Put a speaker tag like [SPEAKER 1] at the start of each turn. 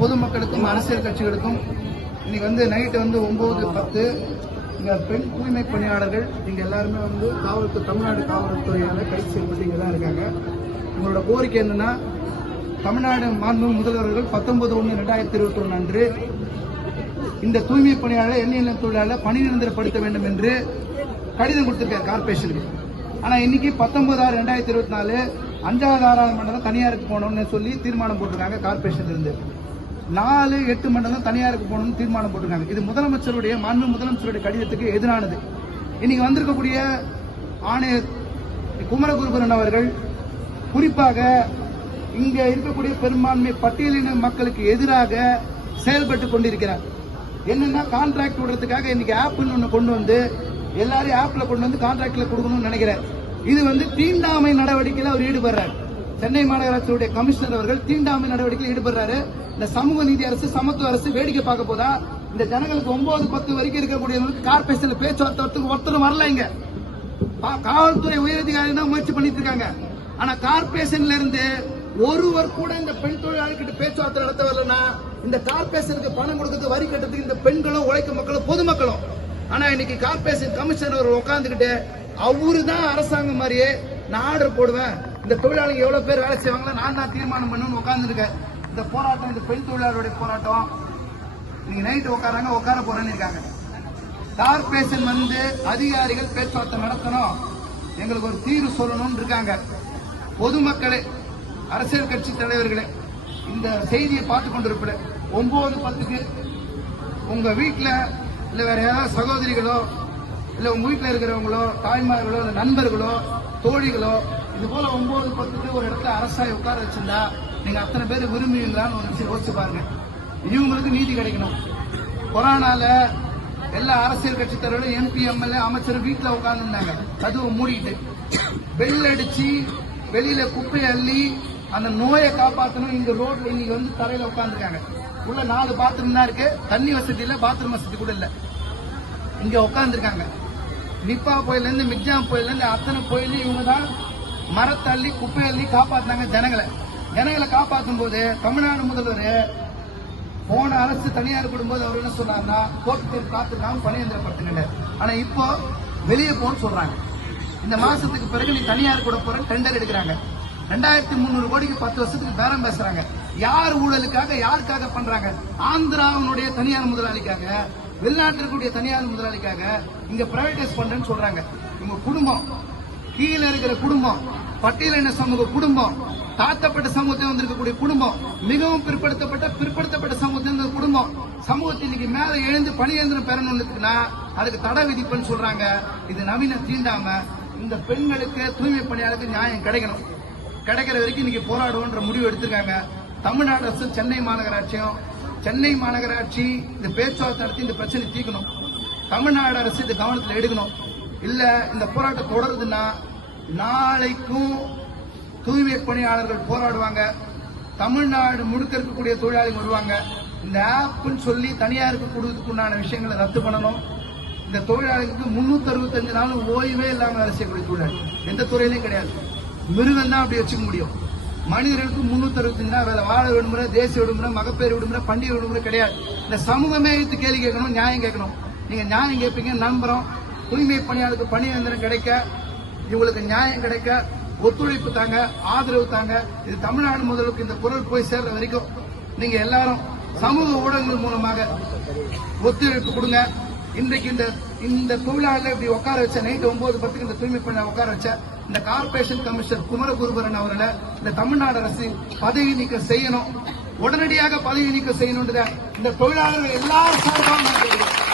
[SPEAKER 1] பொதுமக்களுக்கும் அரசியல் கட்சிகளுக்கும் இன்னைக்கு வந்து நைட்டு வந்து ஒன்பது பத்து இங்கே பெண் தூய்மை பணியாளர்கள் இங்கே எல்லாருமே வந்து காவல்துறை தமிழ்நாடு காவல்துறையால் கைது செய்யப்பட்டு தான் இருக்காங்க. உங்களோட கோரிக்கை என்னன்னா தமிழ்நாடு மாண்பு முதல்வர்கள் பத்தொன்பது ஒன்று ரெண்டாயிரத்தி இருபத்தி ஒன்று அன்று இந்த தூய்மை பணியாளர் எண்ணெய் தொழிலாளர் பணி நிரந்தரப்படுத்த வேண்டும் என்று கடிதம் கொடுத்திருக்காரு கார்பரேஷனுக்கு ஆனால் இன்னைக்கு பத்தொன்பது ஆறு ரெண்டாயிரத்தி இருபத்தி நாலு அஞ்சாவது ஆறாவது மண்டலம் தனியாருக்கு போகணும்னு சொல்லி தீர்மானம் போட்டிருக்காங்க கார்பரேஷன்லேருந்து நாலு எட்டு மண்டலம் தனியாருக்கு போகணும்னு தீர்மானம் போட்டிருக்காங்க. இது முதலமைச்சருடைய மாண்பு முதலமைச்சருடைய கடிதத்துக்கு எதிரானது. இன்னைக்கு வந்திருக்கக்கூடிய ஆணையர் குமரகுருபரன் அவர்கள் குறிப்பாக இங்க இருக்கக்கூடிய பெரும்பான்மை பட்டியலின மக்களுக்கு எதிராக செயல்பட்டு கொண்டிருக்கிறார். என்னன்னா கான்ட்ராக்ட் விடுறதுக்காக இன்னைக்கு ஆப்னு ஒன்று கொண்டு வந்து எல்லாரையும் ஆப்ல கொண்டு வந்து கான்ட்ராக்ட்ல கொடுக்கணும்னு நினைக்கிறார். இது வந்து தீண்டாமை நடவடிக்கையில் அவர் ஈடுபடுறார். சென்னை மாநகராட்சியுடைய கமிஷனர் அவர்கள் தீண்டாமை நடவடிக்கையில் ஈடுபடுறாரு. இந்த சமூக நீதி அரசு சமத்துவ அரசு வேடிக்கை பார்க்க போதா? இந்த ஜனங்களுக்கு ஒன்பது பத்து வரைக்கும் இருக்கக்கூடியவங்களுக்கு கார்பரேஷன்ல பேச்சுவார்த்தைக்கு ஒருத்தரும் வரல இங்க. காவல்துறை உயரதிகாரி தான் முயற்சி பண்ணிட்டு இருக்காங்க. ஆனா கார்பரேஷன்ல இருந்து ஒருவர் கூட இந்த பெண் தொழிலாளர்கிட்ட பேச்சுவார்த்தை நடத்த வரலன்னா இந்த கார்பரேஷனுக்கு பணம் கொடுக்கறது வரி கட்டுறதுக்கு இந்த பெண்களும் உழைக்கும் மக்களும் பொதுமக்களும். ஆனா இன்னைக்கு கார்பரேஷன் கமிஷனர் உட்காந்துக்கிட்டு அவரு தான் அரசாங்கம் மாதிரியே நான் ஆர்டர் போடுவேன். இந்த தொழிலாளிங்க எவ்வளவு பேர் வேலை செய்வாங்களோ நான் தான் தீர்மானம் பண்ணணும்னு உட்காந்துருக்கேன் இந்த போராட்டம் இந்த பெண் தொழிலாளருடைய போராட்டம். நீங்க நைட்டு உட்காராங்க உட்கார போறேன்னு இருக்காங்க. கார்பரேஷன் வந்து அதிகாரிகள் பேச்சுவார்த்தை நடத்தணும். எங்களுக்கு ஒரு தீர்வு சொல்லணும்னு இருக்காங்க. பொதுமக்களே அரசியல் கட்சி தலைவர்களே இந்த செய்தியை பார்த்து கொண்டிருப்பது ஒன்பது பத்துக்கு உங்க வீட்டில் இல்ல வேற யாராவது சகோதரிகளோ இல்ல உங்க வீட்டில் இருக்கிறவங்களோ தாய்மார்களோ இல்ல நண்பர்களோ தோழிகளோ இது போல ஒன்பது பத்துக்கு ஒரு இடத்துல அரசாய் உட்கார வச்சிருந்தா நீங்க அத்தனை பேர் விரும்புவீங்களான்னு ஒரு யோசிச்சு பாருங்க. இவங்களுக்கு நீதி கிடைக்கணும். கொரோனால எல்லா அரசியல் கட்சி தலைவரும் எம்பி எம்எல்ஏ அமைச்சர் வீட்டுல உட்காந்துருந்தாங்க கதவு மூடிட்டு பெல் அடிச்சு வெளியில குப்பை அள்ளி அந்த நோயை காப்பாற்றணும் இங்க ரோட்ல இன்னைக்கு வந்து தரையில உட்காந்துருக்காங்க உள்ள நாலு பாத்ரூம் தான் இருக்கு. தண்ணி வசதி இல்ல பாத்ரூம் வசதி கூட இல்ல. இங்க உட்காந்துருக்காங்க நிப்பா புயல இருந்து மிக்ஜாம் புயல இருந்து அத்தனை புயலையும் இவங்க தான் மரத்தள்ளி குப்பையள்ளி காப்பாத்தினாங்க ஜனங்களை. ஜனங்களை காப்பாற்றும் போது தமிழ்நாடு முதல்வர் போன அரசு தனியார் போது அவர் என்ன சொன்னார்னா கோர்ட்டு காத்துக்காம பணியந்திரப்படுத்தினார் ஆனா இப்போ வெளியே போன்னு சொல்றாங்க. இந்த மாசத்துக்கு பிறகு நீ தனியார் கூட போற டெண்டர் எடுக்கிறாங்க. ரெண்டாயிரத்தி முந்நூறு கோடிக்கு பத்து வருஷத்துக்கு பேரம் பேசுறாங்க. யார் ஊழலுக்காக யாருக்காக பண்றாங்க? ஆந்திராவினுடைய தனியார் முதலாளிக்காக வெளிநாட்டில் இருக்கக்கூடிய தனியார் முதலாளிக்காக இங்க பிரைவேடைஸ் பண்றேன்னு சொல்றாங்க. இவங்க குடும்பம் கீழே இருக்கிற குடும்பம் பட்டியலின சமூக குடும்பம் தாழ்த்தப்பட்ட சமூகத்தில் வந்திருக்கக்கூடிய குடும்பம் மிகவும் பிற்படுத்தப்பட்ட பிற்படுத்தப்பட்ட சமூகத்தில் இருந்த குடும்பம் சமூகத்தில் இன்னைக்கு மேல எழுந்து பணியந்திரம் பெறணும்னுக்குன்னா அதுக்கு தடை விதிப்புன்னு சொல்றாங்க. இது நவீன தீண்டாம இந்த பெண்களுக்கு தூய்மை பணியாளருக்கு நியாயம் கிடைக்கணும். கிடைக்கிற வரைக்கும் இன்னைக்கு போராடுவோன்ற முடிவு எடுத்திருக்காங்க. தமிழ்நாடு அரசு சென்னை மாநகராட்சியும் சென்னை மாநகராட்சி இந்த பேச்சுவார்த்தை நடத்தி இந்த பிரச்சனை தீர்க்கணும். தமிழ்நாடு அரசு இது கவனத்தில் எடுக்கணும். இல்ல இந்த போராட்டம் தொடருதுன்னா நாளைக்கும் தூய்மை பணியாளர்கள் போராடுவாங்க. தமிழ்நாடு முழுக்க இருக்கக்கூடிய தொழிலாளிகள் வருவாங்க. இந்த ஆப்னு சொல்லி தனியாருக்கு கொடுக்கறதுக்குண்டான விஷயங்களை ரத்து பண்ணணும். இந்த தொழிலாளிகளுக்கு முன்னூத்தி அறுபத்தஞ்சு நாள் ஓய்வே இல்லாமல் வேலை செய்யக்கூடிய தொழிலாளி. எந்த துறையிலையும் கிடையாது. மிருகம் தான் அப்படி வச்சுக்க முடியும். மனிதர்களுக்கு முன்னூத்தி அறுபத்தஞ்சு நாள் வேலை. வாழ விடுமுறை தேசிய விடுமுறை மகப்பேறு விடுமுறை பண்டிகை விடுமுறை கிடையாது. இந்த சமூகமே எடுத்து கேள்வி கேட்கணும் நியாயம் கேட்கணும். நீங்க நியாயம் கேட்பீங்க நம்புறோம். தூய்மை பணியாளருக்கு பணி இயந்திரம் கிடைக்க இவங்களுக்கு நியாயம் கிடைக்க ஒத்துழைப்பு தாங்க ஆதரவு தாங்க. இது தமிழ்நாடு முதலுக்கு இந்த குரல் போய் சேர்ற வரைக்கும் நீங்க எல்லாரும் சமூக ஊடகங்கள் மூலமாக ஒத்துழைப்பு கொடுங்க. இன்றைக்கு இந்த இந்த தொழிலாளர் இப்படி உட்கார வச்ச நைட் ஒன்பது பத்துக்கு இந்த தூய்மை பண்ண உட்கார வச்ச இந்த கார்பரேஷன் கமிஷனர் குமரகுருபரன் அவர்களை இந்த தமிழ்நாடு அரசு பதவி நீக்கம் செய்யணும். உடனடியாக பதவி நீக்கம் செய்யணும்ன்றத இந்த தொழிலாளர்கள் எல்லாரும் சார்பாக நான் கேட்கிறேன்.